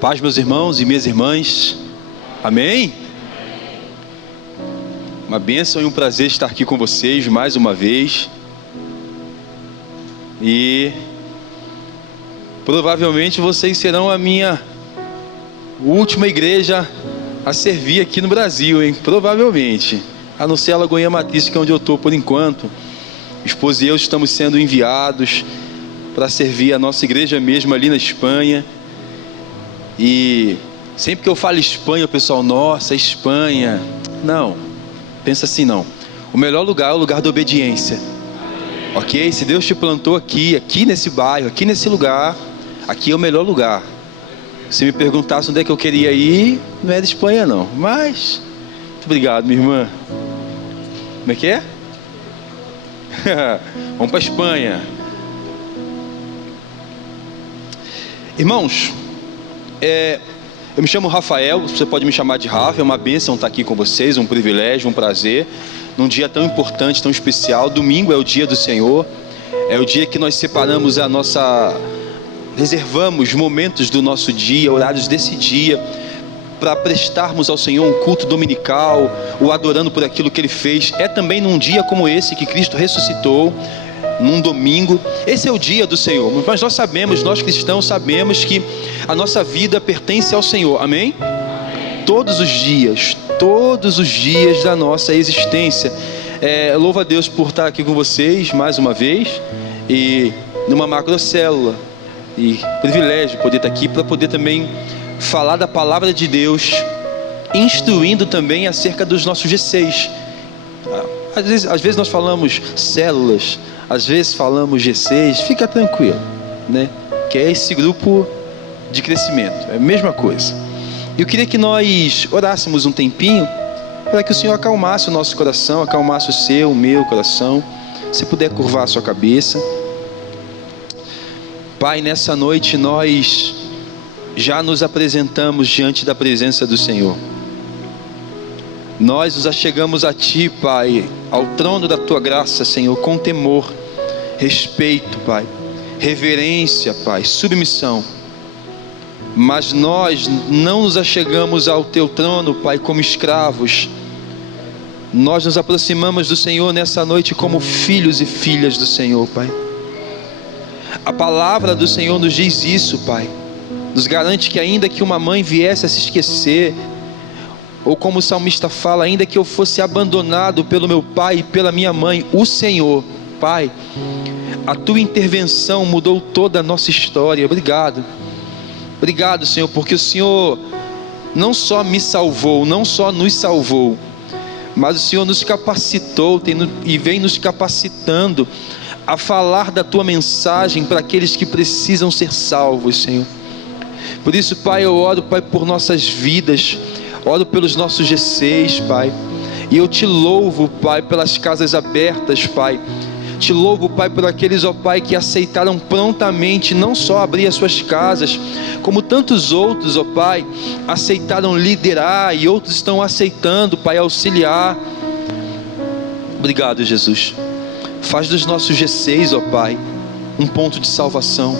Paz, meus irmãos e minhas irmãs. Amém? Uma bênção e um prazer estar aqui com vocês mais uma vez. E provavelmente vocês serão a minha última igreja a servir aqui no Brasil, hein? Provavelmente. A não ser a Lagoinha Matriz, que é onde eu estou por enquanto. Esposa e eu estamos sendo enviados para servir a nossa igreja mesmo ali na Espanha. E sempre que eu falo Espanha, o pessoal, nossa, Espanha. Não, pensa assim não. O melhor lugar é o lugar da obediência. Ok? Se Deus te plantou aqui nesse bairro, aqui nesse lugar, aqui é o melhor lugar. Se me perguntasse onde é que eu queria ir, não é da Espanha não. Mas, muito obrigado, minha irmã. Como é que é? Vamos para a Espanha. Irmãos, eu me chamo Rafael, você pode me chamar de Rafa. É uma bênção estar aqui com vocês, um privilégio, um prazer, num dia tão importante, tão especial. Domingo é o dia do Senhor, é o dia que nós separamos reservamos momentos do nosso dia, horários desse dia, para prestarmos ao Senhor um culto dominical, o adorando por aquilo que Ele fez. É também num dia como esse que Cristo ressuscitou, num domingo. Esse é o dia do Senhor. Mas nós sabemos, nós cristãos sabemos que a nossa vida pertence ao Senhor. Amém? Todos os dias da nossa existência. Louvo a Deus por estar aqui com vocês mais uma vez, e numa macrocélula, e privilégio poder estar aqui para poder também falar da palavra de Deus, instruindo também acerca dos nossos G6. Às vezes nós falamos células, às vezes falamos G6, fica tranquilo, né? Que é esse grupo de crescimento, é a mesma coisa. Eu queria que nós orássemos um tempinho, para que o Senhor acalmasse o nosso coração, acalmasse o seu, o meu coração. Se puder curvar a sua cabeça. Pai, nessa noite nós já nos apresentamos diante da presença do Senhor. Nós nos achegamos a Ti, Pai, ao trono da Tua graça, Senhor, com temor, respeito, Pai, reverência, Pai, submissão. Mas nós não nos achegamos ao Teu trono, Pai, como escravos. Nós nos aproximamos do Senhor nessa noite como filhos e filhas do Senhor, Pai. A palavra do Senhor nos diz isso, Pai. Nos garante que ainda que uma mãe viesse a se esquecer, ou como o salmista fala, ainda que eu fosse abandonado pelo meu pai e pela minha mãe, o Senhor, Pai, a Tua intervenção mudou toda a nossa história. Obrigado. Obrigado, Senhor, porque o Senhor não só me salvou, não só nos salvou, mas o Senhor nos capacitou e vem nos capacitando a falar da Tua mensagem para aqueles que precisam ser salvos, Senhor. Por isso, Pai, eu oro, Pai, por nossas vidas, oro pelos nossos G6, Pai, e eu Te louvo, Pai, pelas casas abertas, Pai. Te louvo, Pai, por aqueles, ó Pai, que aceitaram prontamente não só abrir as suas casas, como tantos outros, ó Pai, aceitaram liderar, e outros estão aceitando, Pai, auxiliar. Obrigado, Jesus. Faz dos nossos G6, ó Pai, um ponto de salvação.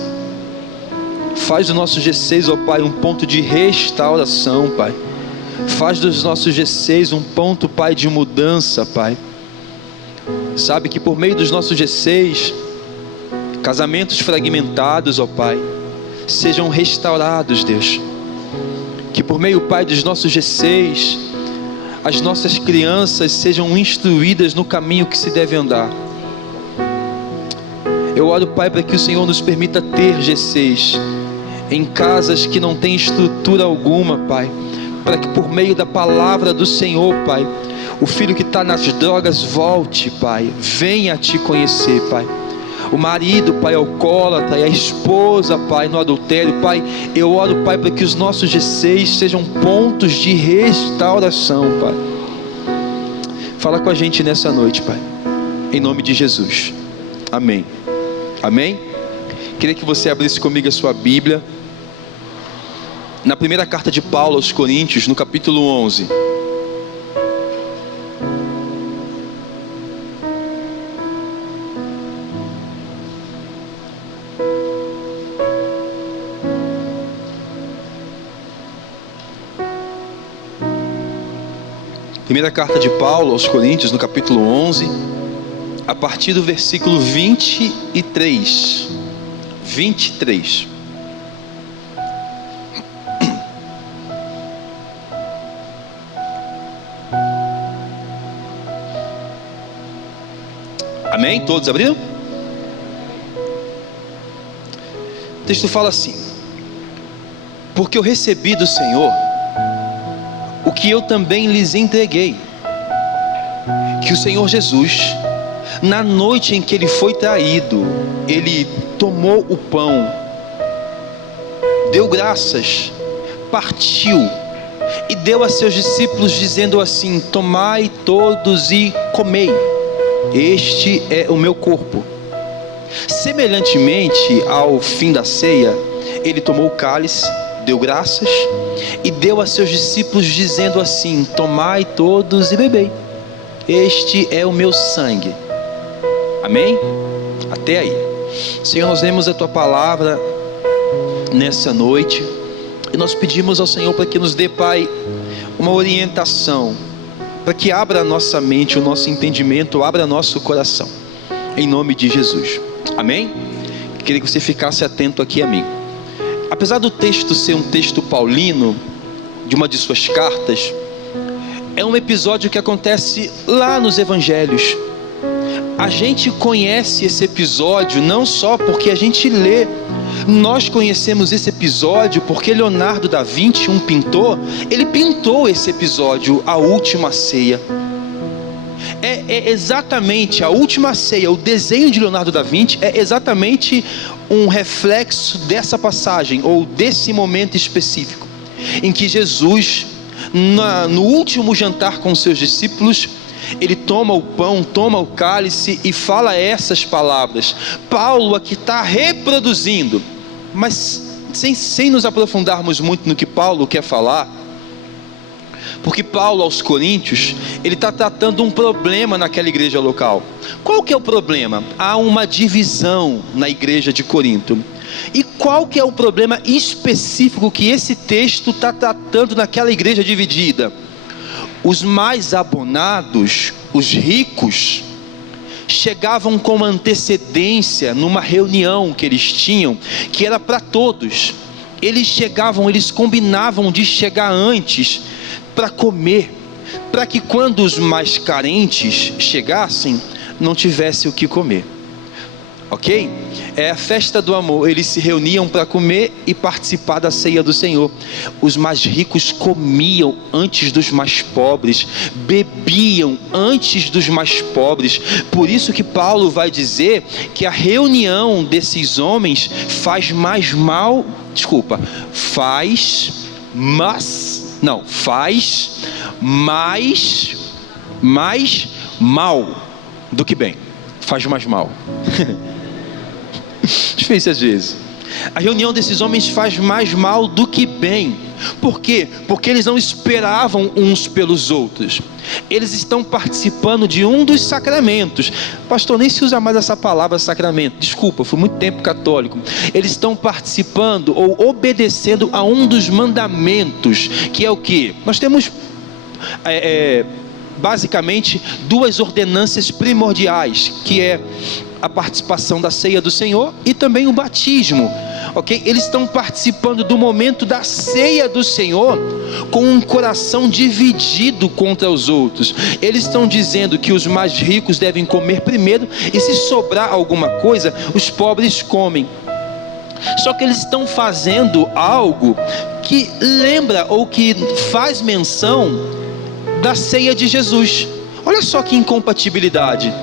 Faz do nosso G6, ó Pai, um ponto de restauração, Pai. Faz dos nossos G6 um ponto, Pai, de mudança, Pai. Sabe que por meio dos nossos G6, casamentos fragmentados, ó Pai, sejam restaurados, Deus. Que por meio, Pai, dos nossos G6, as nossas crianças sejam instruídas no caminho que se deve andar. Eu oro, Pai, para que o Senhor nos permita ter G6 em casas que não têm estrutura alguma, Pai, para que por meio da palavra do Senhor, Pai, o filho que está nas drogas volte, Pai, venha a Te conhecer, Pai. O marido, Pai, alcoólatra, e a esposa, Pai, no adultério, Pai, eu oro, Pai, para que os nossos G6 sejam pontos de restauração, Pai. Fala com a gente nessa noite, Pai, em nome de Jesus, amém. Amém? Queria que você abrisse comigo a sua Bíblia na primeira carta de Paulo aos Coríntios, no capítulo 11. Primeira carta de Paulo aos Coríntios, no capítulo 11, a partir do versículo 23. 23. Amém? Todos abriram? O texto fala assim: porque eu recebi do Senhor o que eu também lhes entreguei, que o Senhor Jesus, na noite em que ele foi traído, ele tomou o pão, deu graças, partiu e deu a seus discípulos, dizendo assim: tomai todos e comei, este é o meu corpo. Semelhantemente, ao fim da ceia, ele tomou o cálice, deu graças e deu a seus discípulos, dizendo assim: tomai todos e bebei, este é o meu sangue. Amém? Até aí. Senhor, nós lemos a tua palavra nessa noite e nós pedimos ao Senhor para que nos dê, Pai, uma orientação, para que abra a nossa mente, o nosso entendimento, abra nosso coração, em nome de Jesus. Amém? Queria que você ficasse atento aqui a mim. Apesar do texto ser um texto paulino, de uma de suas cartas, é um episódio que acontece lá nos evangelhos. A gente conhece esse episódio não só porque a gente lê, nós conhecemos esse episódio porque Leonardo da Vinci, um pintor, ele pintou esse episódio, a Última Ceia. É exatamente a Última Ceia, o desenho de Leonardo da Vinci é exatamente um reflexo dessa passagem, ou desse momento específico, em que Jesus, no último jantar com seus discípulos, ele toma o pão, toma o cálice e fala essas palavras. Paulo aqui está reproduzindo, mas sem nos aprofundarmos muito no que Paulo quer falar, porque Paulo aos Coríntios, ele está tratando um problema naquela igreja local. Qual que é o problema? Há uma divisão na igreja de Corinto. E qual que é o problema específico que esse texto está tratando naquela igreja dividida? Os mais abonados, os ricos, chegavam com antecedência numa reunião que eles tinham, que era para todos. Eles chegavam, eles combinavam de chegar antes para comer, para que quando os mais carentes chegassem, não tivesse o que comer. Ok? É a festa do amor. Eles se reuniam para comer e participar da ceia do Senhor. Os mais ricos comiam antes dos mais pobres, bebiam antes dos mais pobres. Por isso que Paulo vai dizer que a reunião desses homens faz mais mal, faz mais mal do que bem. Faz mais mal. Difícil às vezes. A reunião desses homens faz mais mal do que bem. Por quê? Porque eles não esperavam uns pelos outros. Eles estão participando de um dos sacramentos. Pastor, nem se usa mais essa palavra sacramento. Desculpa, fui muito tempo católico. Eles estão participando ou obedecendo a um dos mandamentos, que é o quê? Nós temos basicamente duas ordenanças primordiais, que é a participação da ceia do Senhor e também o batismo, ok? Eles estão participando do momento da ceia do Senhor com um coração dividido contra os outros. Eles estão dizendo que os mais ricos devem comer primeiro e se sobrar alguma coisa, os pobres comem. Só que eles estão fazendo algo que lembra ou que faz menção da ceia de Jesus. Olha só que incompatibilidade.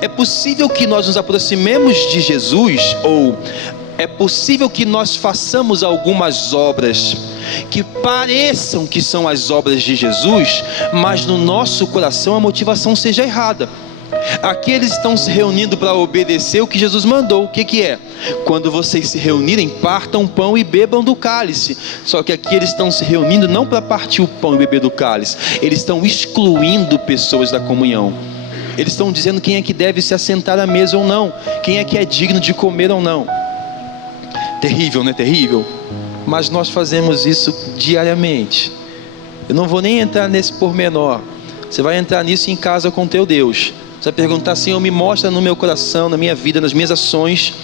É possível que nós nos aproximemos de Jesus, ou é possível que nós façamos algumas obras que pareçam que são as obras de Jesus, mas no nosso coração a motivação seja errada. Aqui eles estão se reunindo para obedecer o que Jesus mandou. O que é? Quando vocês se reunirem, partam o pão e bebam do cálice. Só que aqui eles estão se reunindo não para partir o pão e beber do cálice. Eles estão excluindo pessoas da comunhão. Eles estão dizendo quem é que deve se assentar à mesa ou não, quem é que é digno de comer ou não. Terrível, não é terrível? Mas nós fazemos isso diariamente. Eu não vou nem entrar nesse pormenor. Você vai entrar nisso em casa com teu Deus. Você vai perguntar: Senhor, me mostra no meu coração, na minha vida, nas minhas ações,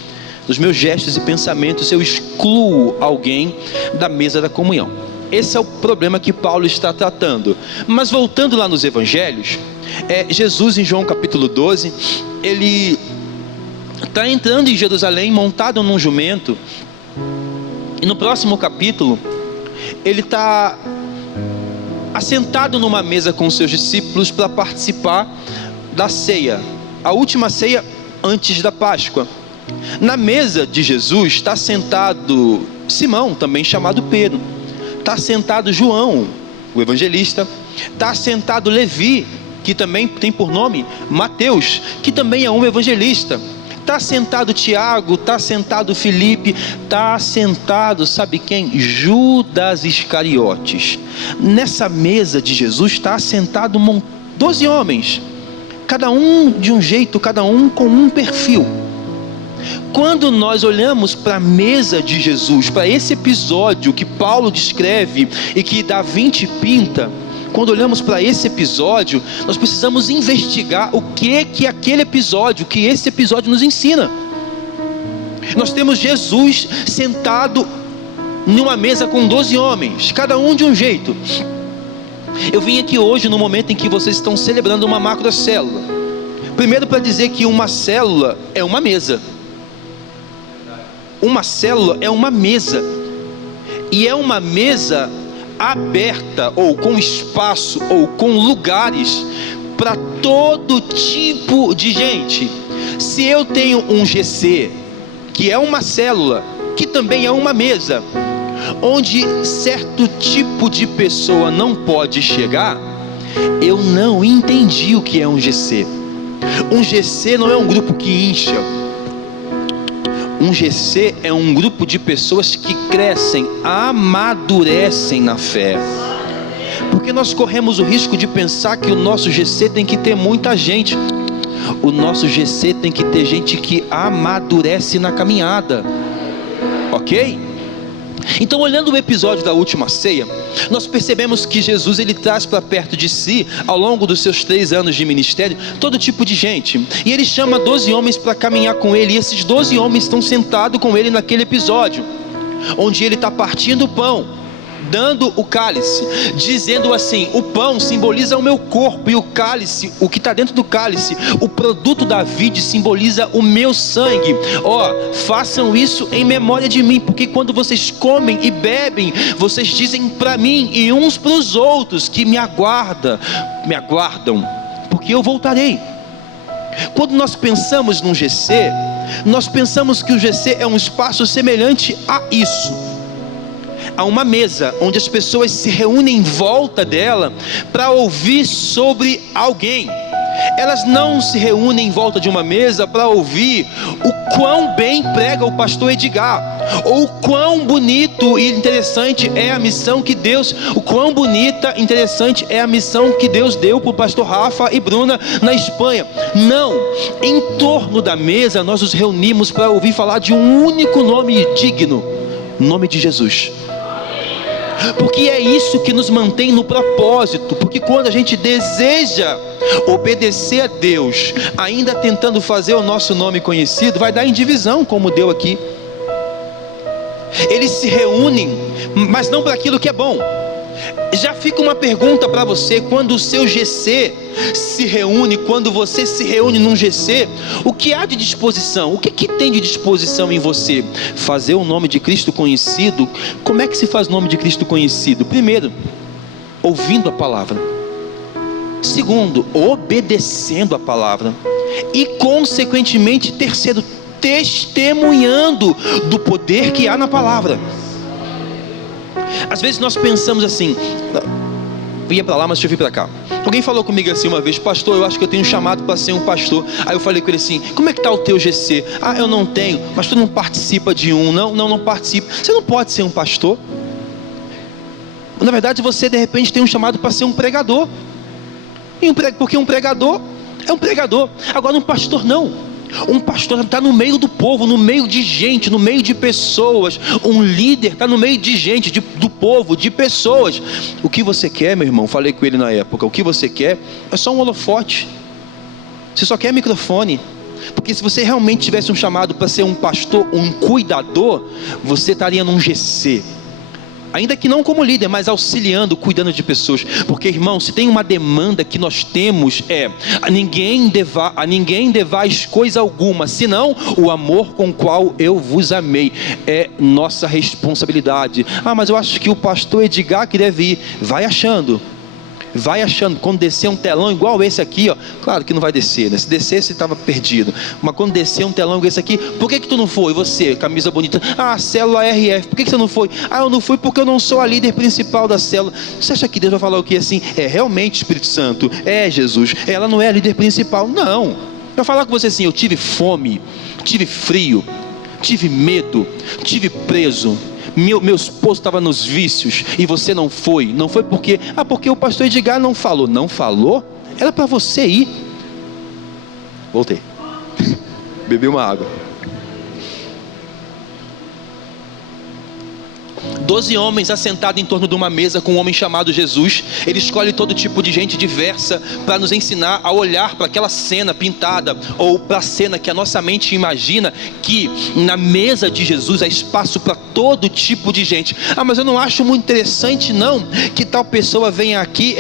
nos meus gestos e pensamentos, se eu excluo alguém da mesa da comunhão. Esse é o problema que Paulo está tratando. Mas voltando lá nos evangelhos, Jesus em João capítulo 12, ele está entrando em Jerusalém montado num jumento. E no próximo capítulo, ele está assentado numa mesa com seus discípulos para participar da ceia, a última ceia antes da Páscoa. Na mesa de Jesus está sentado Simão, também chamado Pedro, está sentado João, o evangelista, está sentado Levi, que também tem por nome Mateus, que também é um evangelista, está sentado Tiago, está sentado Filipe, está sentado, sabe quem? Judas Iscariotes. Nessa mesa de Jesus está sentado 12 homens, cada um de um jeito, cada um com um perfil. Quando nós olhamos para a mesa de Jesus, para esse episódio que Paulo descreve e que Da Vinci pinta, quando olhamos para esse episódio, nós precisamos investigar o que aquele episódio, que esse episódio nos ensina. Nós temos Jesus sentado numa mesa com 12 homens, cada um de um jeito. Eu vim aqui hoje no momento em que vocês estão celebrando uma macrocélula. Primeiro, para dizer que uma célula é uma mesa. Uma célula é uma mesa, e é uma mesa aberta, ou com espaço, ou com lugares para todo tipo de gente. Se eu tenho um GC, que é uma célula, que também é uma mesa, onde certo tipo de pessoa não pode chegar, eu não entendi o que é um GC. Um GC não é um grupo que incha. Um GC é um grupo de pessoas que crescem, amadurecem na fé. Porque nós corremos o risco de pensar que o nosso GC tem que ter muita gente. O nosso GC tem que ter gente que amadurece na caminhada. Ok? Então, olhando o episódio da última ceia, nós percebemos que Jesus ele traz para perto de si, ao longo dos seus 3 anos de ministério, todo tipo de gente. E ele chama 12 homens para caminhar com ele. E esses 12 homens estão sentados com ele naquele episódio, onde ele está partindo o pão, dando o cálice, dizendo assim: o pão simboliza o meu corpo, e o cálice, o que está dentro do cálice, o produto da vide, simboliza o meu sangue. Façam isso em memória de mim, porque quando vocês comem e bebem, vocês dizem para mim e uns para os outros que me aguardam, porque eu voltarei. Quando nós pensamos num GC, nós pensamos que o GC é um espaço semelhante a isso, a uma mesa onde as pessoas se reúnem em volta dela para ouvir sobre alguém. Elas não se reúnem em volta de uma mesa para ouvir o quão bem prega o pastor Edgar, ou o quão bonito e interessante é a missão que Deus, o quão bonita e interessante é a missão que Deus deu para o pastor Rafa e Bruna na Espanha. Não, em torno da mesa nós nos reunimos para ouvir falar de um único nome digno, o nome de Jesus. Porque é isso que nos mantém no propósito. Porque quando a gente deseja obedecer a Deus, ainda tentando fazer o nosso nome conhecido, vai dar em divisão, como deu aqui. Eles se reúnem, mas não para aquilo que é bom. Já fica uma pergunta para você: quando o seu GC se reúne, quando você se reúne num GC, o que há de disposição? O que tem de disposição em você? Fazer o nome de Cristo conhecido. Como é que se faz o nome de Cristo conhecido? Primeiro, ouvindo a palavra. Segundo, obedecendo a palavra. E consequentemente, terceiro, testemunhando do poder que há na palavra. Às vezes nós pensamos assim: ia para lá, mas deixa eu vir para cá. Alguém falou comigo assim uma vez: pastor, eu acho que eu tenho um chamado para ser um pastor. Aí eu falei com ele assim: como é que está o teu GC? Eu não tenho. Mas tu não participa de um? Não participa. Você não pode ser um pastor. Na verdade, você de repente tem um chamado para ser um pregador. Porque um pregador é um pregador. Agora um pastor não. Um pastor está no meio do povo, no meio de gente, no meio de pessoas. Um líder está no meio de gente, do povo, de pessoas. O que você quer, meu irmão? Falei com ele na época. O que você quer é só um holofote. Você só quer microfone. Porque se você realmente tivesse um chamado para ser um pastor, um cuidador, você estaria num GC. Ainda que não como líder, mas auxiliando, cuidando de pessoas. Porque, irmão, se tem uma demanda que nós temos a ninguém devais coisa alguma, senão o amor com o qual eu vos amei. É nossa responsabilidade. Mas eu acho que o pastor Edgar que deve ir. Vai achando, quando descer um telão igual esse aqui, claro que não vai descer, né? Se descesse estava perdido, mas quando descer um telão igual esse aqui, por que tu não foi? Você, camisa bonita, célula RF, por que você não foi? Eu não fui porque eu não sou a líder principal da célula. Você acha que Deus vai falar o que assim? Realmente, Espírito Santo, Jesus, ela não é a líder principal. Não, eu vou falar com você assim: eu tive fome, tive frio, tive medo, tive preso, meu esposo estava nos vícios e você não foi porque o pastor Edgar não falou, era para você ir. Voltei, bebi uma água. 12 homens assentados em torno de uma mesa com um homem chamado Jesus. Ele escolhe todo tipo de gente diversa para nos ensinar a olhar para aquela cena pintada, ou para a cena que a nossa mente imagina, que na mesa de Jesus há espaço para todo tipo de gente. Mas eu não acho muito interessante não, que tal pessoa venha aqui.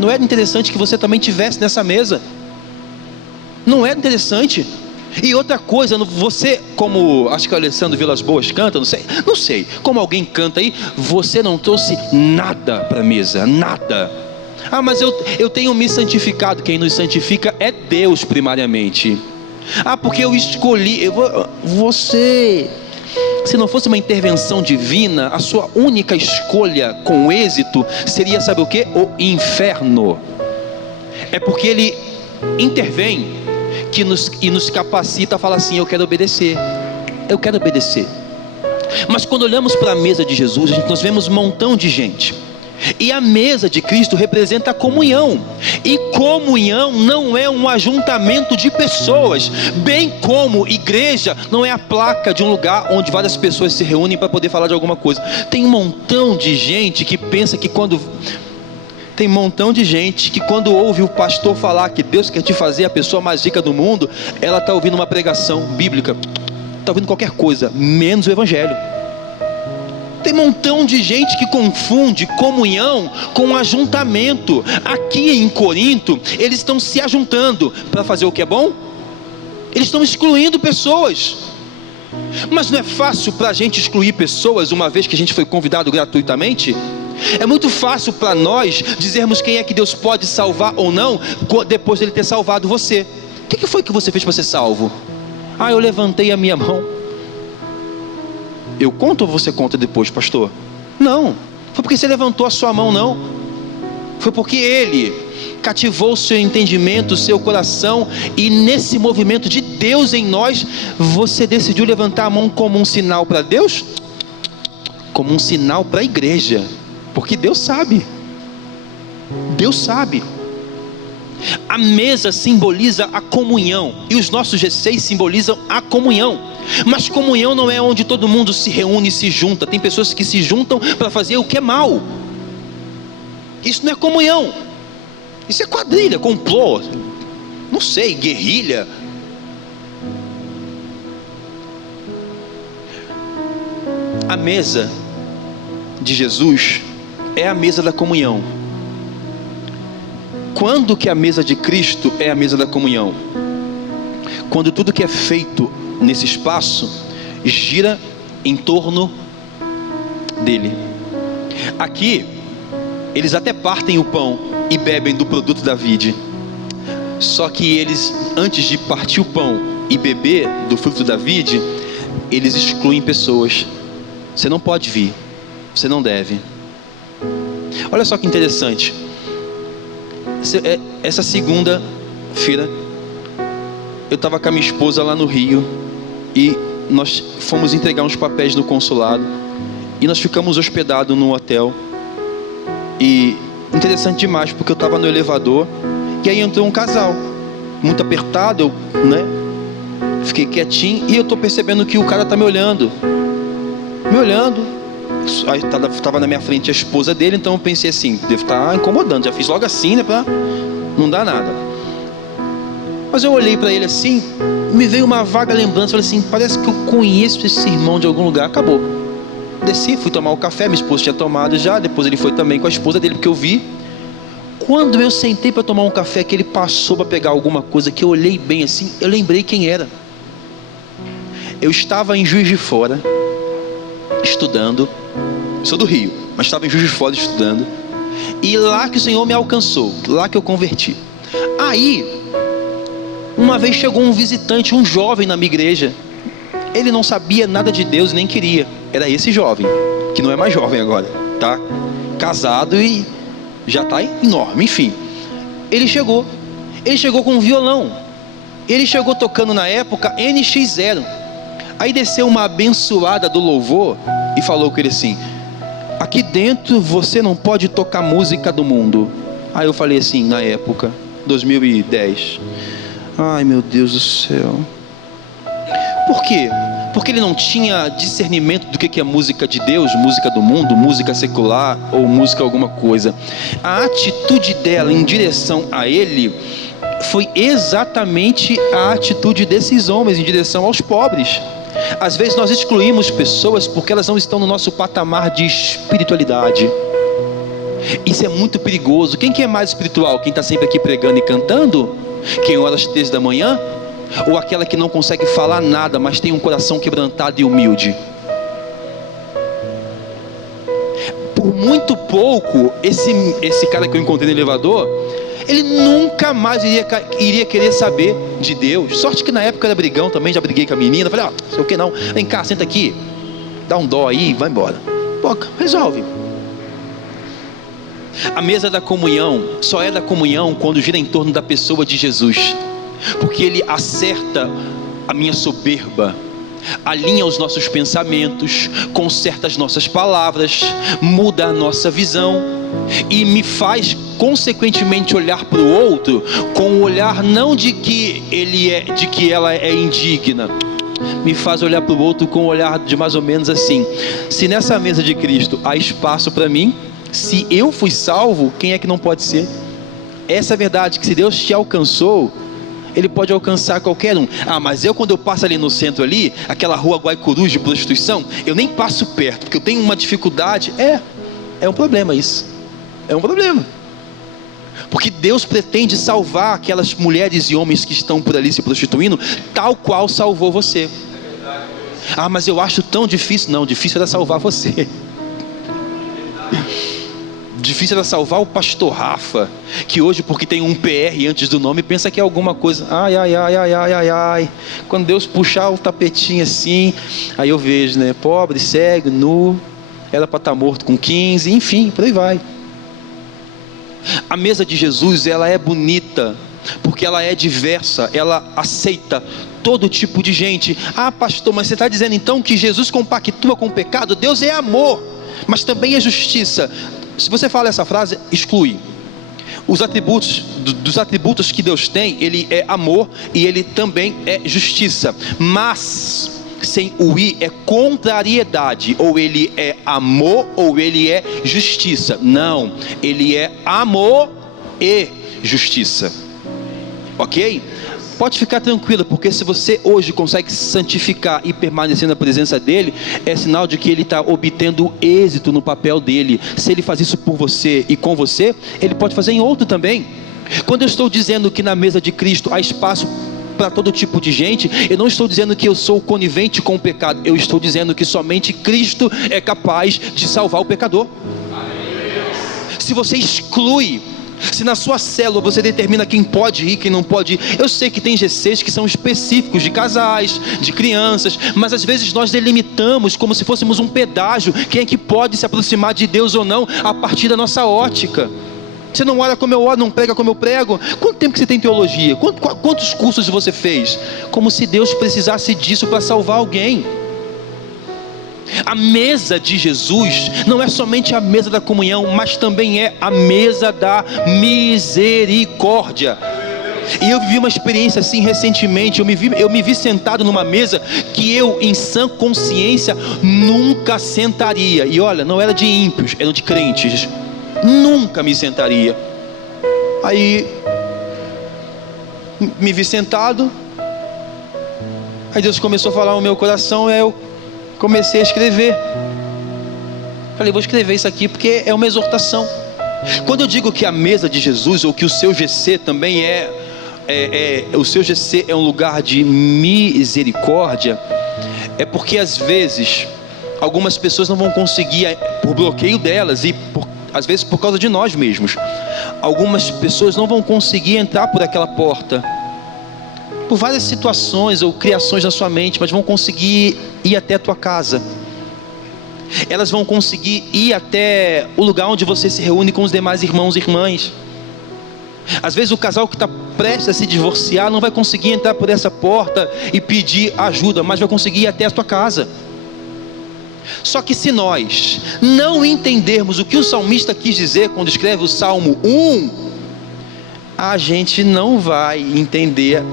Não era interessante que você também estivesse nessa mesa? Não era interessante? E outra coisa, você, como acho que o Alessandro Vilas Boas canta, não sei, como alguém canta aí, você não trouxe nada para a mesa, nada. Mas eu tenho me santificado. Quem nos santifica é Deus primariamente. Porque eu escolhi, você, se não fosse uma intervenção divina, a sua única escolha com êxito seria, sabe o que? O inferno. É porque Ele intervém e nos capacita a falar assim: eu quero obedecer. Mas quando olhamos para a mesa de Jesus, nós vemos um montão de gente. E a mesa de Cristo representa a comunhão. E comunhão não é um ajuntamento de pessoas. Bem como igreja não é a placa de um lugar onde várias pessoas se reúnem para poder falar de alguma coisa. Tem um montão de gente que pensa que quando ouve o pastor falar que Deus quer te fazer a pessoa mais rica do mundo, ela está ouvindo uma pregação bíblica, está ouvindo qualquer coisa, menos o evangelho. Tem um montão de gente que confunde comunhão com ajuntamento. Aqui em Corinto, eles estão se ajuntando para fazer o que é bom? Eles estão excluindo pessoas. Mas não é fácil para a gente excluir pessoas, uma vez que a gente foi convidado gratuitamente? É muito fácil para nós dizermos quem é que Deus pode salvar ou não, depois dele ter salvado você. O que foi que você fez para ser salvo? Eu levantei a minha mão. Eu conto ou você conta depois, pastor? Não, foi porque você levantou a sua mão, não. Foi porque Ele cativou o seu entendimento, o seu coração, e nesse movimento de Deus em nós, você decidiu levantar a mão como um sinal para Deus? Como um sinal para a igreja. Porque Deus sabe. A mesa simboliza a comunhão, e os nossos G6 simbolizam a comunhão. Mas comunhão não é onde todo mundo se reúne e se junta. Tem pessoas que se juntam para fazer o que é mal. Isso não é comunhão. Isso é quadrilha, complô, não sei, guerrilha. A mesa de Jesus é a mesa da comunhão. Quando que a mesa de Cristo é a mesa da comunhão? Quando tudo que é feito nesse espaço gira em torno dele. Aqui eles até partem o pão e bebem do produto da vide, só que eles, antes de partir o pão e beber do fruto da vide, eles excluem pessoas. Você não pode vir, você não deve. Olha só que interessante. Essa segunda-feira eu estava com a minha esposa lá no Rio, e nós fomos entregar uns papéis no consulado, e nós ficamos hospedados num hotel. E interessante demais, porque eu estava no elevador, e aí entrou um casal muito apertado, eu, fiquei quietinho, e eu estou percebendo que o cara está me olhando. Aí estava na minha frente a esposa dele, então eu pensei assim, deve estar incomodando, já fiz logo assim, para não dar nada. Mas eu olhei para ele assim, me veio uma vaga lembrança, falei assim, parece que eu conheço esse irmão de algum lugar. Acabou, desci, fui tomar o café, minha esposa tinha tomado já, depois ele foi também com a esposa dele, porque eu vi. Quando eu sentei para tomar um café, que ele passou para pegar alguma coisa, que eu olhei bem assim, eu lembrei quem era. Eu estava em Juiz de Fora, estudando, sou do Rio, mas estava em Juiz de Fora estudando, e lá que o Senhor me alcançou, lá que eu converti. Aí, uma vez chegou um visitante, um jovem na minha igreja. Ele não sabia nada de Deus, nem queria. Era esse jovem, que não é mais jovem agora, tá casado e já está enorme, enfim. Ele chegou com um violão, ele chegou tocando na época NX0. Aí desceu uma abençoada do louvor e falou com ele assim: aqui dentro você não pode tocar música do mundo. Aí eu falei assim, na época, 2010, ai meu Deus do céu. Por quê? Porque ele não tinha discernimento do que é música de Deus, música do mundo, música secular ou música alguma coisa. A atitude dela em direção a ele foi exatamente a atitude desses homens em direção aos pobres. Às vezes nós excluímos pessoas porque elas não estão no nosso patamar de espiritualidade. Isso é muito perigoso. Quem que é mais espiritual? Quem está sempre aqui pregando e cantando? Quem ora às 3 da manhã? Ou aquela que não consegue falar nada, mas tem um coração quebrantado e humilde? Por muito pouco, esse cara que eu encontrei no elevador, ele nunca mais iria querer saber de Deus. Sorte que na época eu era brigão também, já briguei com a menina. Falei, sei o que não, vem cá, senta aqui, dá um dó aí, vai embora. Pô, resolve. A mesa da comunhão só é da comunhão quando gira em torno da pessoa de Jesus, porque ele acerta a minha soberba, alinha os nossos pensamentos, conserta as nossas palavras, muda a nossa visão e me faz consequentemente olhar para o outro com o olhar não de que ela é indigna, me faz olhar para o outro com o olhar de mais ou menos assim: se nessa mesa de Cristo há espaço para mim, se eu fui salvo, quem é que não pode ser? Essa é a verdade, que se Deus te alcançou, Ele pode alcançar qualquer um. Mas quando eu passo ali no centro ali, aquela rua Guaicurus de prostituição, eu nem passo perto, porque eu tenho uma dificuldade. É um problema isso. É um problema. Porque Deus pretende salvar aquelas mulheres e homens que estão por ali se prostituindo, tal qual salvou você. Mas eu acho tão difícil. Não, difícil era salvar você. Difícil era salvar o pastor Rafa, que hoje, porque tem um PR antes do nome, pensa que é alguma coisa. Ai. Quando Deus puxar o tapetinho assim, aí eu vejo, pobre, cego, nu, era para estar morto com 15, enfim, por aí vai. A mesa de Jesus, ela é bonita, porque ela é diversa, ela aceita todo tipo de gente. Pastor, mas você está dizendo então que Jesus compactua com o pecado? Deus é amor, mas também é justiça. Se você fala essa frase, exclui os atributos, dos atributos que Deus tem. Ele é amor e Ele também é justiça, mas sem o I é contrariedade. Ou Ele é amor ou Ele é justiça. Não, Ele é amor e justiça. Ok? Pode ficar tranquilo, porque se você hoje consegue se santificar e permanecer na presença dEle, é sinal de que Ele está obtendo êxito no papel dEle. Se Ele faz isso por você e com você, Ele pode fazer em outro também. Quando eu estou dizendo que na mesa de Cristo há espaço para todo tipo de gente, eu não estou dizendo que eu sou conivente com o pecado. Eu estou dizendo que somente Cristo é capaz de salvar o pecador. Se você exclui, se na sua célula você determina quem pode ir e quem não pode ir, eu sei que tem GCs que são específicos de casais, de crianças, mas às vezes nós delimitamos como se fôssemos um pedágio, quem é que pode se aproximar de Deus ou não, a partir da nossa ótica. Você não ora como eu oro, não prega como eu prego. Quanto tempo que você tem teologia? Quantos cursos você fez? Como se Deus precisasse disso para salvar alguém. A mesa de Jesus não é somente a mesa da comunhão, mas também é a mesa da misericórdia. E eu vivi uma experiência assim recentemente. Eu me vi sentado numa mesa que eu, em sã consciência, nunca sentaria. E olha, não era de ímpios, era de crentes. Nunca me sentaria. Aí me vi sentado. Aí Deus começou a falar no meu coração. E aí eu comecei a escrever. Falei, vou escrever isso aqui porque é uma exortação. Quando eu digo que a mesa de Jesus, ou que o seu GC também o seu GC é um lugar de misericórdia, é porque às vezes algumas pessoas não vão conseguir, por bloqueio delas e às vezes por causa de nós mesmos, algumas pessoas não vão conseguir entrar por aquela porta, por várias situações ou criações na sua mente, mas vão conseguir ir até a tua casa. Elas vão conseguir ir até o lugar onde você se reúne com os demais irmãos e irmãs. Às vezes o casal que está prestes a se divorciar não vai conseguir entrar por essa porta e pedir ajuda, mas vai conseguir ir até a tua casa. Só que se nós não entendermos o que o salmista quis dizer quando escreve o Salmo 1, a gente não vai entender,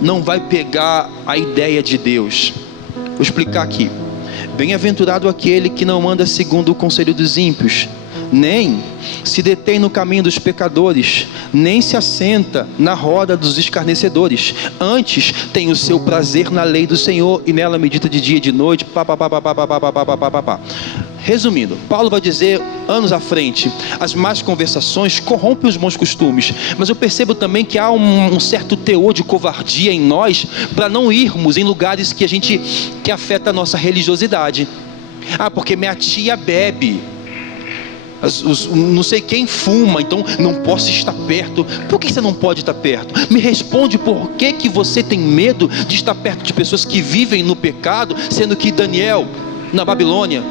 não vai pegar a ideia de Deus. Vou explicar aqui. Bem-aventurado aquele que não anda segundo o conselho dos ímpios, nem se detém no caminho dos pecadores, nem se assenta na roda dos escarnecedores. Antes tem o seu prazer na lei do Senhor, e nela medita de dia e de noite. Resumindo, Paulo vai dizer anos à frente: as más conversações corrompem os bons costumes. Mas eu percebo também que há um certo teor de covardia em nós para não irmos em lugares que afeta a nossa religiosidade. Porque minha tia bebe, não sei quem fuma, então não posso estar perto. Por que você não pode estar perto? Me responde, por que você tem medo de estar perto de pessoas que vivem no pecado, sendo que Daniel, na Babilônia,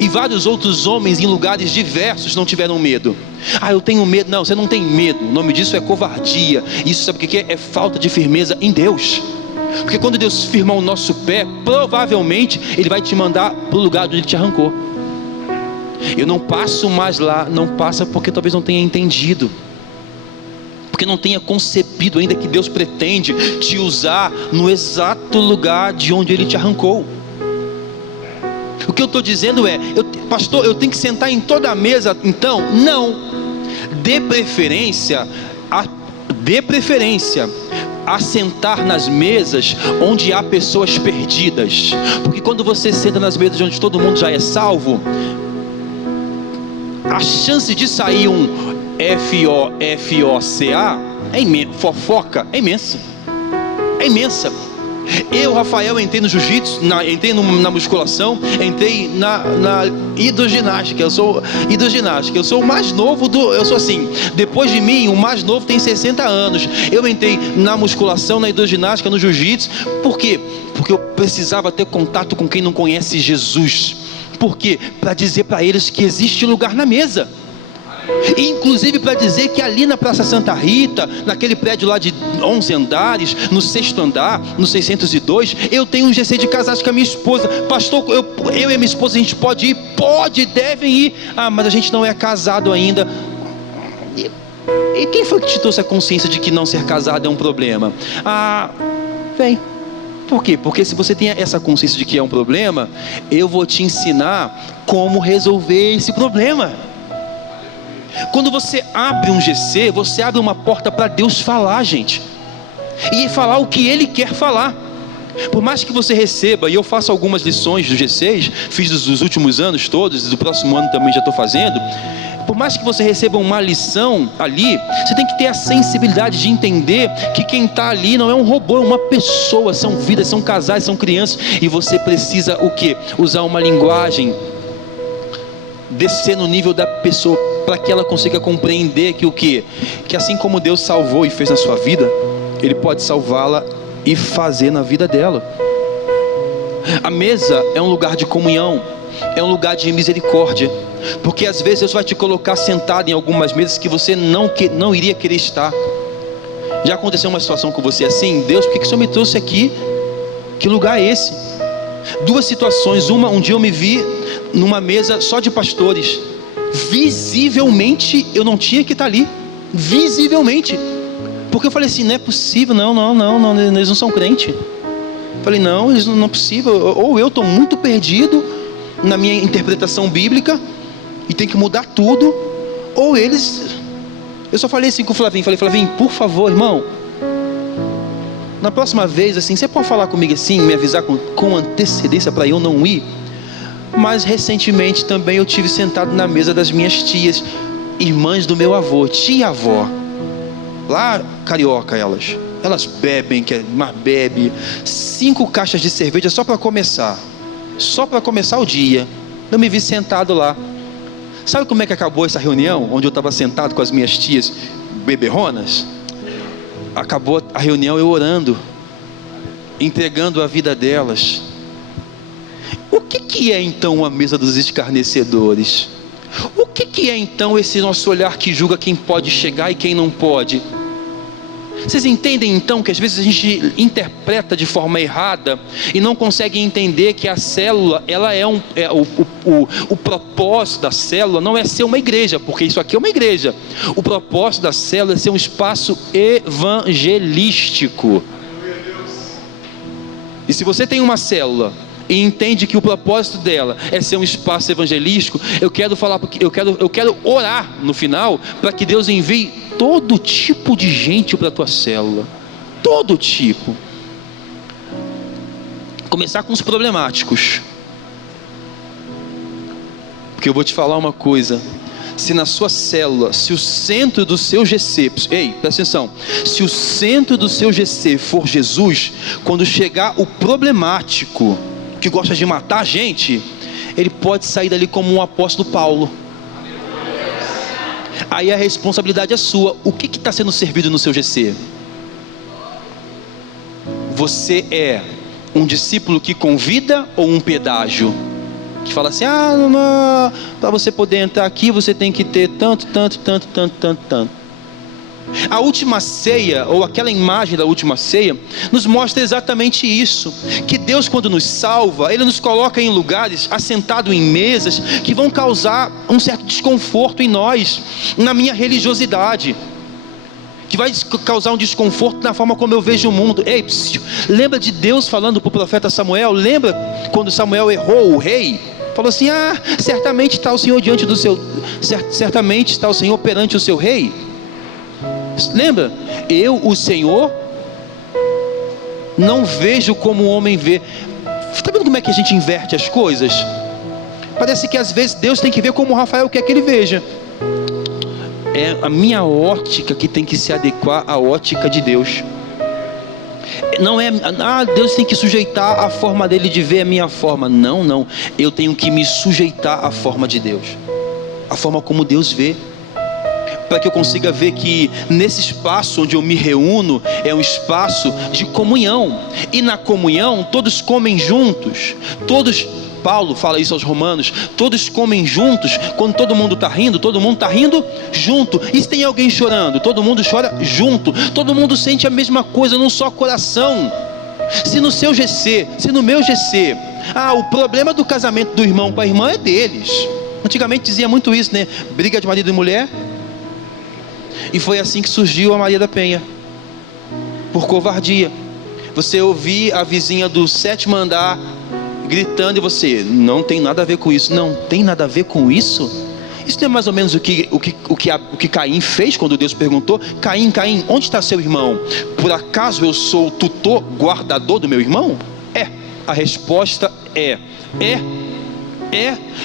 e vários outros homens em lugares diversos não tiveram medo? Eu tenho medo. Não, você não tem medo. O nome disso é covardia. Isso sabe o que é? É falta de firmeza em Deus. Porque quando Deus firmar o nosso pé, provavelmente Ele vai te mandar para o lugar onde Ele te arrancou. Eu não passo mais lá. Não passa porque talvez não tenha entendido, porque não tenha concebido ainda que Deus pretende te usar no exato lugar de onde Ele te arrancou. O que eu estou dizendo é, pastor, eu tenho que sentar em toda a mesa? Então, não. Dê preferência a sentar nas mesas onde há pessoas perdidas. Porque quando você senta nas mesas onde todo mundo já é salvo, a chance de sair um FOCA fofoca é imensa. É imensa. Eu, Rafael, entrei no jiu-jitsu, entrei na musculação, entrei na hidroginástica. Eu sou hidroginástica. Eu sou o mais novo eu sou assim, depois de mim, o mais novo tem 60 anos. Eu entrei na musculação, na hidroginástica, no jiu-jitsu. Por quê? Porque eu precisava ter contato com quem não conhece Jesus. Por quê? Para dizer para eles que existe lugar na mesa. Inclusive para dizer que ali na Praça Santa Rita, naquele prédio lá de 11 andares, no 6º andar, no 602, eu tenho um GC de casais com a minha esposa. Pastor, eu e a minha esposa, a gente pode ir? Pode, devem ir. Mas a gente não é casado ainda. E quem foi que te trouxe a consciência de que não ser casado é um problema? Vem. Por quê? Porque se você tem essa consciência de que é um problema, eu vou te ensinar como resolver esse problema. Quando você abre um GC, você abre uma porta para Deus falar, gente, e falar o que Ele quer falar. Por mais que você receba, e eu faço algumas lições do G6, fiz dos últimos anos todos, do próximo ano também já estou fazendo. Por mais que você receba uma lição ali, você tem que ter a sensibilidade de entender que quem está ali não é um robô, é uma pessoa, são vidas, são casais, são crianças, e você precisa o quê? Usar uma linguagem, descer no nível da pessoa, para que ela consiga compreender que o quê? Que assim como Deus salvou e fez na sua vida, Ele pode salvá-la e fazer na vida dela. A mesa é um lugar de comunhão, é um lugar de misericórdia, porque às vezes Deus vai te colocar sentado em algumas mesas que você não iria querer estar. Já aconteceu uma situação com você assim? Deus, por que o Senhor me trouxe aqui? Que lugar é esse? Duas situações. Um dia eu me vi numa mesa só de pastores. Visivelmente eu não tinha que estar ali. Visivelmente. Porque eu falei assim, não é possível, não, eles não são crente. Falei, não, eles não é possível. Ou eu estou muito perdido na minha interpretação bíblica e tem que mudar tudo, ou eles... Eu só falei assim com o Flavinho, falei, Flavinho, por favor, irmão, na próxima vez, assim, você pode falar comigo assim, me avisar com antecedência para eu não ir? Mas recentemente também eu tive sentado na mesa das minhas tias, irmãs do meu avô, tia-avó, lá carioca elas bebem, mas bebe 5 caixas de cerveja só para começar o dia. Eu me vi sentado lá. Sabe como é que acabou essa reunião, onde eu estava sentado com as minhas tias beberronas? Acabou a reunião eu orando, entregando a vida delas. O que é então a mesa dos escarnecedores? O que é então esse nosso olhar que julga quem pode chegar e quem não pode? Vocês entendem então que às vezes a gente interpreta de forma errada e não consegue entender que a célula, ela o propósito da célula não é ser uma igreja, porque isso aqui é uma igreja. O propósito da célula é ser um espaço evangelístico. E se você tem uma célula e entende que o propósito dela é ser um espaço evangelístico, eu quero orar no final para que Deus envie todo tipo de gente para a tua célula, todo tipo. Começar com os problemáticos, porque eu vou te falar uma coisa: se na sua célula, se o centro do seu GC, presta atenção, se o centro do seu GC for Jesus, quando chegar o problemático, que gosta de matar a gente, ele pode sair dali como um apóstolo Paulo. Aí a responsabilidade é sua. O que está sendo servido no seu GC? Você é um discípulo que convida ou um pedágio? Que fala assim, para você poder entrar aqui você tem que ter tanto. A última ceia, ou aquela imagem da última ceia, nos mostra exatamente isso, que Deus, quando nos salva, Ele nos coloca em lugares, assentado em mesas, que vão causar um certo desconforto em nós, na minha religiosidade, que vai causar um desconforto na forma como eu vejo o mundo. Lembra de Deus falando para o profeta Samuel? Lembra quando Samuel errou o rei? Falou assim, certamente está o Senhor certamente está o Senhor perante o seu rei. Lembra? Eu, o Senhor, não vejo como o homem vê. Está vendo como é que a gente inverte as coisas? Parece que às vezes Deus tem que ver como o Rafael quer que ele veja. É a minha ótica que tem que se adequar à ótica de Deus. Não é, Deus tem que sujeitar a forma dele de ver a minha forma. Não, eu tenho que me sujeitar à forma de Deus, a forma como Deus vê, para que eu consiga ver que nesse espaço onde eu me reúno é um espaço de comunhão, e na comunhão todos comem juntos, Paulo fala isso aos Romanos, todos comem juntos. Quando todo mundo está rindo, todo mundo está rindo junto. E se tem alguém chorando, todo mundo chora junto. Todo mundo sente a mesma coisa num só coração. Se no seu GC, se no meu GC, o problema do casamento do irmão com a irmã é deles. Antigamente dizia muito isso, né? Briga de marido e mulher. E foi assim que surgiu a Maria da Penha, por covardia. Você ouvir a vizinha do 7º andar gritando e você, não tem nada a ver com isso. Não tem nada a ver com isso? Isso não é mais ou menos o que Caim fez quando Deus perguntou: Caim, onde está seu irmão? Por acaso eu sou o tutor, guardador do meu irmão? A resposta é.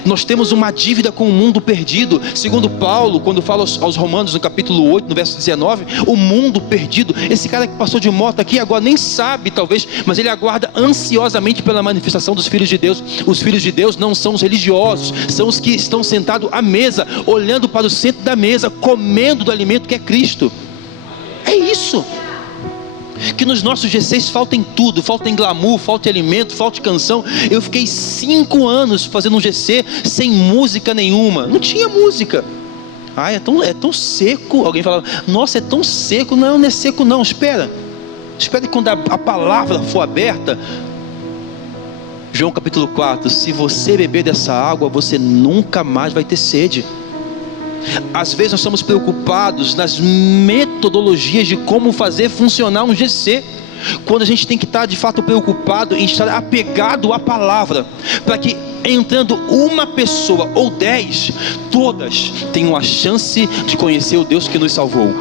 Nós temos uma dívida com o mundo perdido. Segundo Paulo, quando fala aos Romanos no capítulo 8, no verso 19, o mundo perdido, esse cara que passou de moto aqui agora nem sabe talvez, mas ele aguarda ansiosamente pela manifestação dos filhos de Deus. Os filhos de Deus não são os religiosos, são os que estão sentados à mesa, olhando para o centro da mesa, comendo do alimento que é Cristo. É isso. Que nos nossos GCs faltem tudo, faltem glamour, falte alimento, falte canção. Eu fiquei 5 anos fazendo um GC sem música nenhuma, não tinha música. É tão seco. Alguém falava, nossa, é tão seco. Não é seco não, espera que quando a palavra for aberta. João capítulo 4, se você beber dessa água, você nunca mais vai ter sede. Às vezes nós estamos preocupados nas metodologias de como fazer funcionar um GC, quando a gente tem que estar de fato preocupado em estar apegado à palavra, para que entrando uma pessoa ou 10, todas tenham a chance de conhecer o Deus que nos salvou.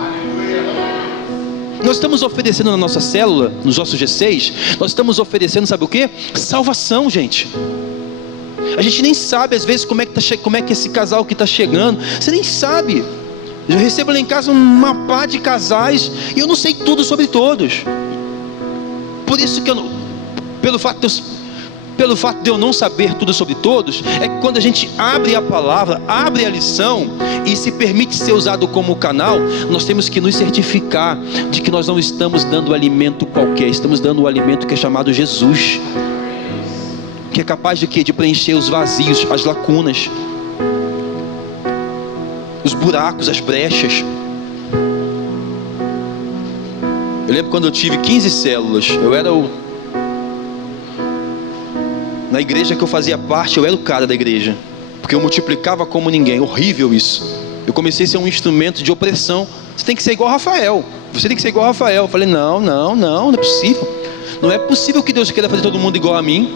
Nós estamos oferecendo na nossa célula, nos nossos G6, nós estamos oferecendo, sabe o que? Salvação, gente. A gente nem sabe às vezes como é que esse casal que está chegando, você nem sabe. Eu recebo lá em casa uma pá de casais e eu não sei tudo sobre todos. Por isso que pelo fato de eu não saber tudo sobre todos, é que quando a gente abre a palavra, abre a lição e se permite ser usado como canal, nós temos que nos certificar de que nós não estamos dando alimento qualquer, estamos dando o alimento que é chamado Jesus, que é capaz de quê? De preencher os vazios, as lacunas, os buracos, as brechas. Eu lembro quando eu tive 15 células, na igreja que eu fazia parte, eu era o cara da igreja, porque eu multiplicava como ninguém. Horrível isso. Eu comecei a ser um instrumento de opressão. Você tem que ser igual a Rafael. Você tem que ser igual a Rafael. Eu falei, não é possível. Não é possível que Deus queira fazer todo mundo igual a mim.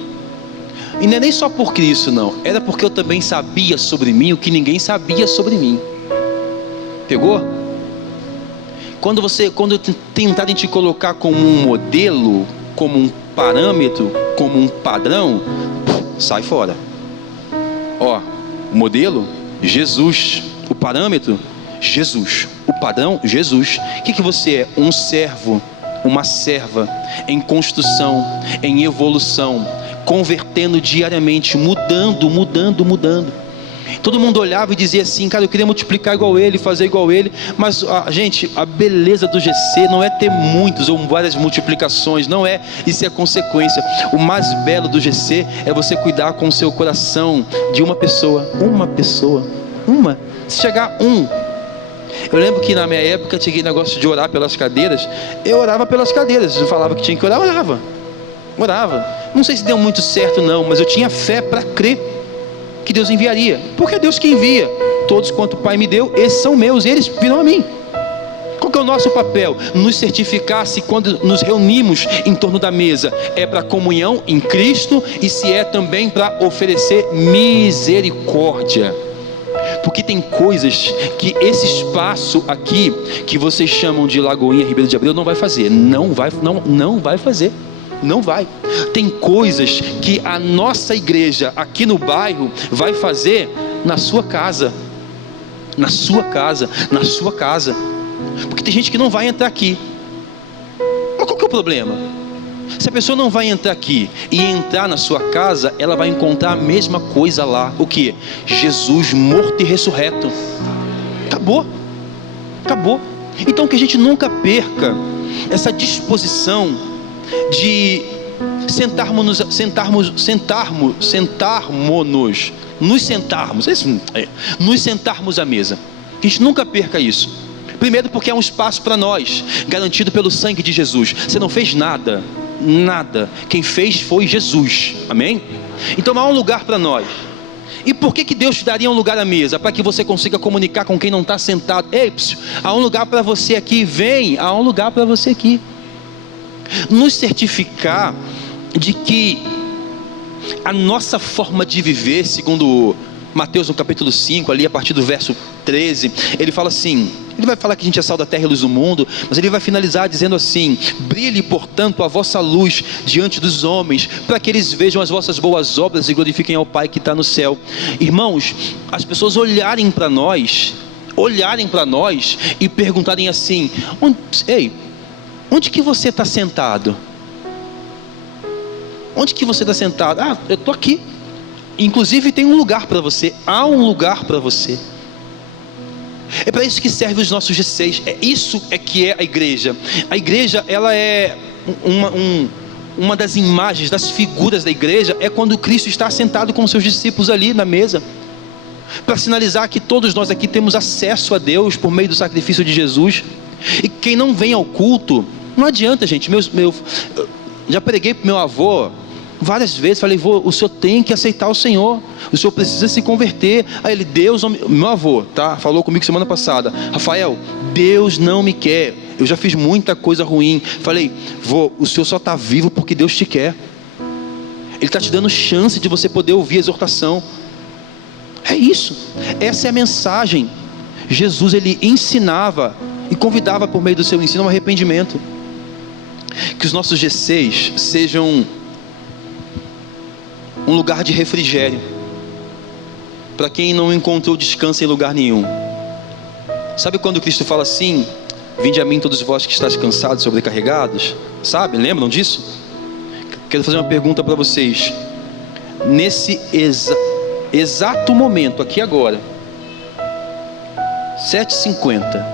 E não é nem só por Cristo, não. Era porque eu também sabia sobre mim o que ninguém sabia sobre mim. Pegou? Quando tentarem te colocar como um modelo, como um parâmetro, como um padrão, sai fora. Ó, o modelo, Jesus. O parâmetro, Jesus. O padrão, Jesus. O que você é? Um servo, uma serva, em construção, em evolução, convertendo diariamente, mudando. Todo mundo olhava e dizia assim, cara, eu queria multiplicar igual ele, fazer igual ele. Mas, gente, a beleza do GC não é ter muitos ou várias multiplicações, não é, isso é consequência. O mais belo do GC é você cuidar com o seu coração de uma pessoa. Se chegar eu lembro que na minha época tinha negócio de orar pelas cadeiras. Eu orava pelas cadeiras, eu falava que tinha que orar, orava. Não sei se deu muito certo não, mas eu tinha fé para crer que Deus enviaria, porque é Deus que envia. Todos quanto o Pai me deu, esses são meus, e eles virão a mim. Qual que é o nosso papel? Nos certificar se quando nos reunimos em torno da mesa é para comunhão em Cristo, e se é também para oferecer misericórdia. Porque tem coisas que esse espaço aqui, que vocês chamam de Lagoinha Ribeiro de Abreu, não vai fazer. Não vai fazer. Não vai. Tem coisas que a nossa igreja aqui no bairro vai fazer na sua casa. Porque tem gente que não vai entrar aqui. Mas qual que é o problema? Se a pessoa não vai entrar aqui e entrar na sua casa, ela vai encontrar a mesma coisa lá. O que? Jesus morto e ressurreto. Acabou. Então que a gente nunca perca essa disposição de nos sentarmos à mesa. Que a gente nunca perca isso. Primeiro porque é um espaço para nós, garantido pelo sangue de Jesus. Você não fez nada. Quem fez foi Jesus. Amém? Então há um lugar para nós. E por que Deus te daria um lugar à mesa? Para que você consiga comunicar com quem não está sentado. Ei, há um lugar para você aqui. Vem, há um lugar para você aqui. Nos certificar de que a nossa forma de viver, segundo Mateus no capítulo 5, ali a partir do verso 13, ele fala assim, ele vai falar que a gente é sal da terra e luz do mundo, mas ele vai finalizar dizendo assim: brilhe portanto a vossa luz diante dos homens, para que eles vejam as vossas boas obras e glorifiquem ao Pai que está no céu. Irmãos, as pessoas olharem para nós e perguntarem assim: onde que você está sentado? Onde que você está sentado? Eu estou aqui. Inclusive tem um lugar para você. Há um lugar para você. É para isso que serve os nossos G6. Isso é que é a igreja. A igreja, ela é uma das imagens, das figuras da igreja, é quando Cristo está sentado com os seus discípulos ali na mesa, para sinalizar que todos nós aqui temos acesso a Deus por meio do sacrifício de Jesus. E quem não vem ao culto, não adianta, gente. Já preguei para meu avô várias vezes, falei, vô, o senhor tem que aceitar o Senhor, o senhor precisa se converter. Aí ele, Deus, meu avô, tá? Falou comigo semana passada, Rafael, Deus não me quer, eu já fiz muita coisa ruim. Falei, vô, o senhor só está vivo porque Deus te quer. Ele está te dando chance de você poder ouvir a exortação. É isso, essa é a mensagem. Jesus, ele ensinava e convidava por meio do seu ensino ao arrependimento. Que os nossos GCs sejam um lugar de refrigério para quem não encontrou descanso em lugar nenhum. Sabe quando Cristo fala assim, vinde a mim todos vós que estáis cansados, sobrecarregados? Sabe, lembram disso? Quero fazer uma pergunta para vocês. Nesse exato momento, aqui agora, 7h50,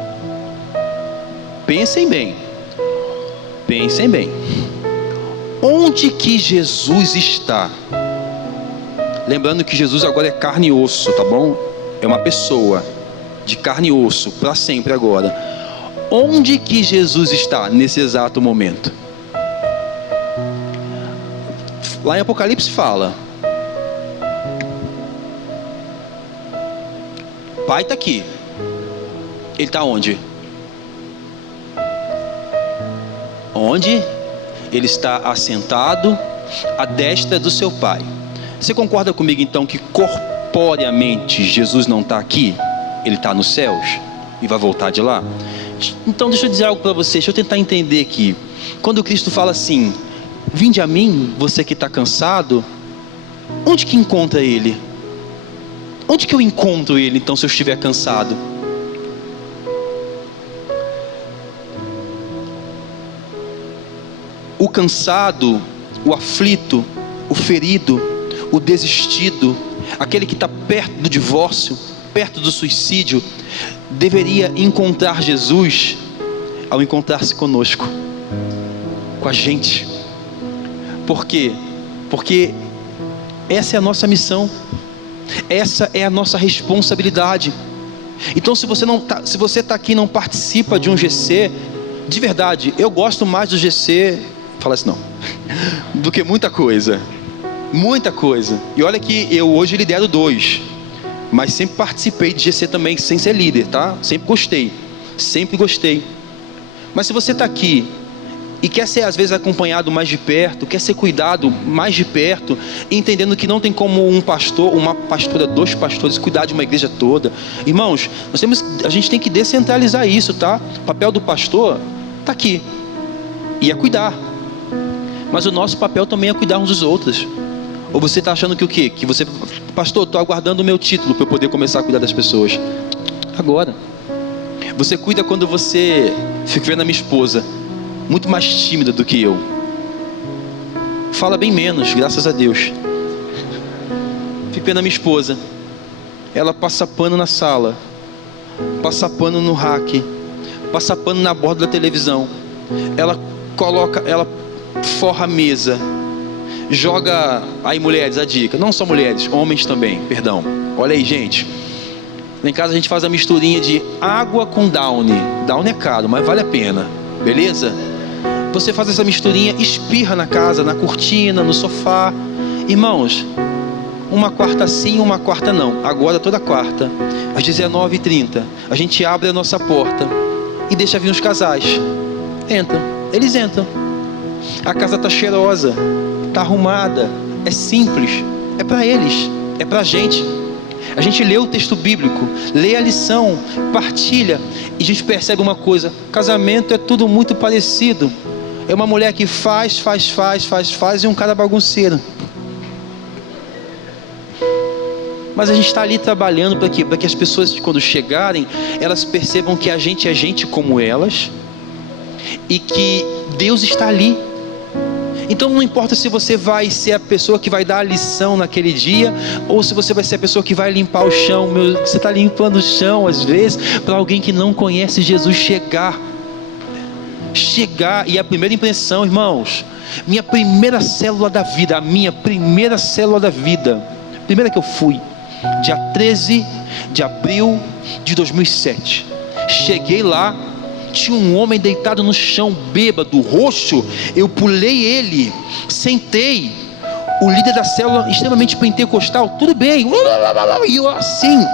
pensem bem, onde que Jesus está? Lembrando que Jesus agora é carne e osso, tá bom? É uma pessoa de carne e osso, para sempre agora. Onde que Jesus está nesse exato momento? Lá em Apocalipse fala, Pai está aqui. Ele está onde? Onde? Ele está assentado à destra do seu Pai. Você concorda comigo então que corporeamente Jesus não está aqui? Ele está nos céus e vai voltar de lá? Então deixa eu dizer algo para vocês, deixa eu tentar entender aqui. Quando Cristo fala assim, vinde a mim, você que está cansado, onde que encontra Ele? Onde que eu encontro Ele então se eu estiver cansado? O cansado, o aflito, o ferido, o desistido, aquele que está perto do divórcio, perto do suicídio, deveria encontrar Jesus ao encontrar-se conosco, com a gente. Por quê? Porque essa é a nossa missão, essa é a nossa responsabilidade. Então se você está aqui e não participa de um GC, de verdade, eu gosto mais do GC, fala assim não, do que muita coisa. E olha que eu hoje lidero 2, mas sempre participei de GC também, sem ser líder, tá? Sempre gostei. Mas se você está aqui e quer ser às vezes acompanhado mais de perto, quer ser cuidado mais de perto, entendendo que não tem como um pastor, uma pastora, 2 pastores cuidar de uma igreja toda. Irmãos, a gente tem que descentralizar isso, tá? O papel do pastor está aqui e é cuidar, mas o nosso papel também é cuidar uns dos outros. Ou você está achando que o quê? Que você, pastor, estou aguardando o meu título para eu poder começar a cuidar das pessoas. Agora, você cuida quando você fica vendo a minha esposa, muito mais tímida do que eu, fala bem menos, graças a Deus. Fico vendo a minha esposa, ela passa pano na sala, passa pano no rack, passa pano na borda da televisão, ela forra a mesa, joga, aí mulheres, a dica, não só mulheres, homens também, perdão, olha aí gente, lá em casa a gente faz a misturinha de água com Downy é caro, mas vale a pena, beleza? Você faz essa misturinha, espirra na casa, na cortina, no sofá. Irmãos, uma quarta sim, uma quarta não. Agora toda quarta, às 19h30, a gente abre a nossa porta e deixa vir os casais. Eles entram. A casa está cheirosa, está arrumada, é simples, é para eles, é para a gente lê o texto bíblico, lê a lição, partilha, e a gente percebe uma coisa, casamento é tudo muito parecido, é uma mulher que faz e um cara bagunceiro, mas a gente está ali trabalhando para quê? Para que as pessoas quando chegarem, elas percebam que a gente é gente como elas, e que Deus está ali. Então não importa se você vai ser a pessoa que vai dar a lição naquele dia, ou se você vai ser a pessoa que vai limpar o chão. Você está limpando o chão às vezes, para alguém que não conhece Jesus chegar, e a primeira impressão, irmãos, minha primeira célula da vida, primeira que eu fui, dia 13 de abril de 2007, cheguei lá, tinha um homem deitado no chão, bêbado, roxo. Eu pulei ele, sentei. O líder da célula, extremamente pentecostal, tudo bem, e eu assim,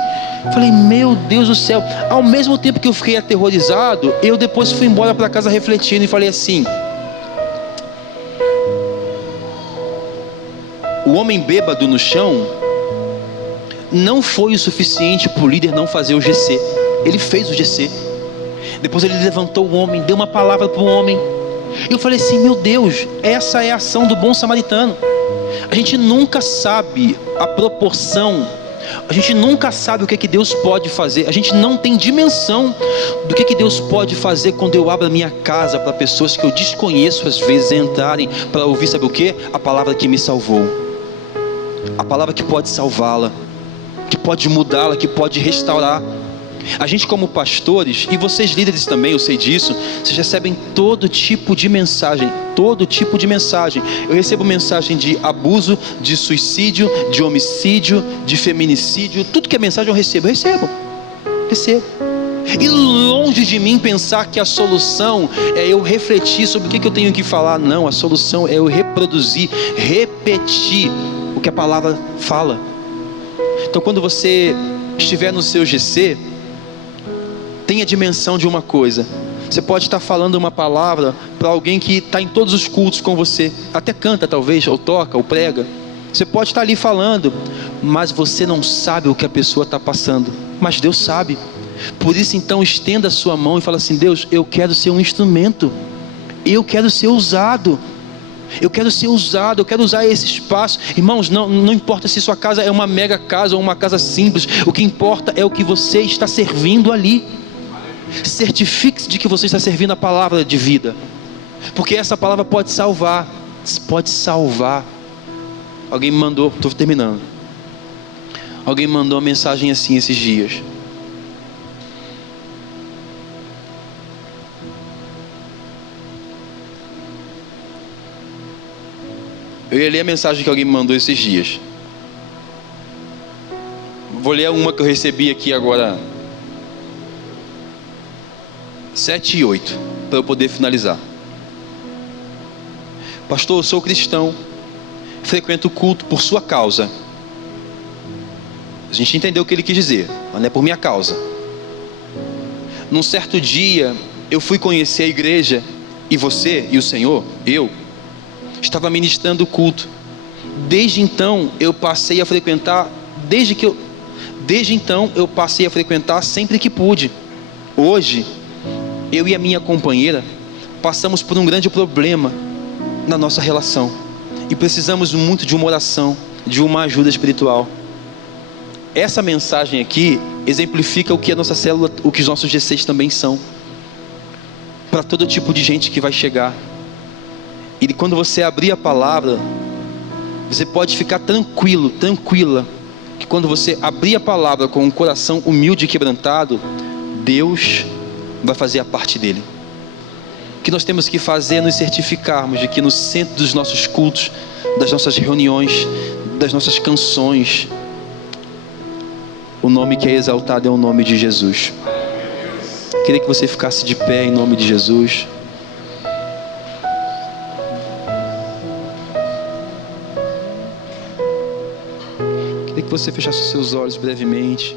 falei, meu Deus do céu. Ao mesmo tempo que eu fiquei aterrorizado, eu depois fui embora para casa refletindo e falei assim: o homem bêbado no chão não foi o suficiente para o líder não fazer o GC. Ele fez o GC. Depois ele levantou o homem, deu uma palavra para o homem. Eu falei assim, meu Deus, essa é a ação do bom samaritano. A gente nunca sabe a proporção, a gente nunca sabe o que Deus pode fazer. A gente não tem dimensão do que Deus pode fazer quando eu abro a minha casa para pessoas que eu desconheço às vezes entrarem para ouvir, sabe o que? A palavra que me salvou, a palavra que pode salvá-la, que pode mudá-la, que pode restaurar. A gente como pastores, e vocês líderes também, eu sei disso, vocês recebem todo tipo de mensagem, todo tipo de mensagem. Eu recebo mensagem de abuso, de suicídio, de homicídio, de feminicídio, tudo que é mensagem eu recebo. E longe de mim pensar que a solução é eu refletir sobre o que eu tenho que falar. Não, a solução é eu reproduzir, repetir o que a palavra fala. Então quando você estiver no seu GC, tenha dimensão de uma coisa. Você pode estar falando uma palavra para alguém que está em todos os cultos com você, até canta talvez, ou toca, ou prega. Você pode estar ali falando, mas você não sabe o que a pessoa está passando, mas Deus sabe. Por isso então estenda a sua mão e fala assim: Deus, eu quero ser um instrumento, eu quero ser usado, eu quero usar esse espaço. Irmãos, não importa se sua casa é uma mega casa ou uma casa simples, o que importa é o que você está servindo ali. Certifique-se de que você está servindo a palavra de vida, porque essa palavra pode salvar. Alguém me mandou, estou terminando, alguém mandou uma mensagem assim esses dias: eu ia ler a mensagem que alguém me mandou esses dias. Vou ler uma que eu recebi aqui agora, 7 e 8, para eu poder finalizar. Pastor, eu sou cristão, frequento o culto por sua causa. A gente entendeu o que ele quis dizer, mas não é por minha causa. Num certo dia, eu fui conhecer a igreja, e você e o Senhor, eu estava ministrando o culto. Desde então eu passei a frequentar sempre que pude. Hoje eu e a minha companheira passamos por um grande problema na nossa relação e precisamos muito de uma oração, de uma ajuda espiritual. Essa mensagem aqui exemplifica o que a nossa célula, o que os nossos GCs também são, para todo tipo de gente que vai chegar. E quando você abrir a palavra, você pode ficar tranquila, que quando você abrir a palavra com um coração humilde e quebrantado, Deus vai fazer a parte dele. O que nós temos que fazer é nos certificarmos de que no centro dos nossos cultos, das nossas reuniões, das nossas canções, o nome que é exaltado é o nome de Jesus. Queria que você ficasse de pé em nome de Jesus. Queria que você fechasse os seus olhos brevemente.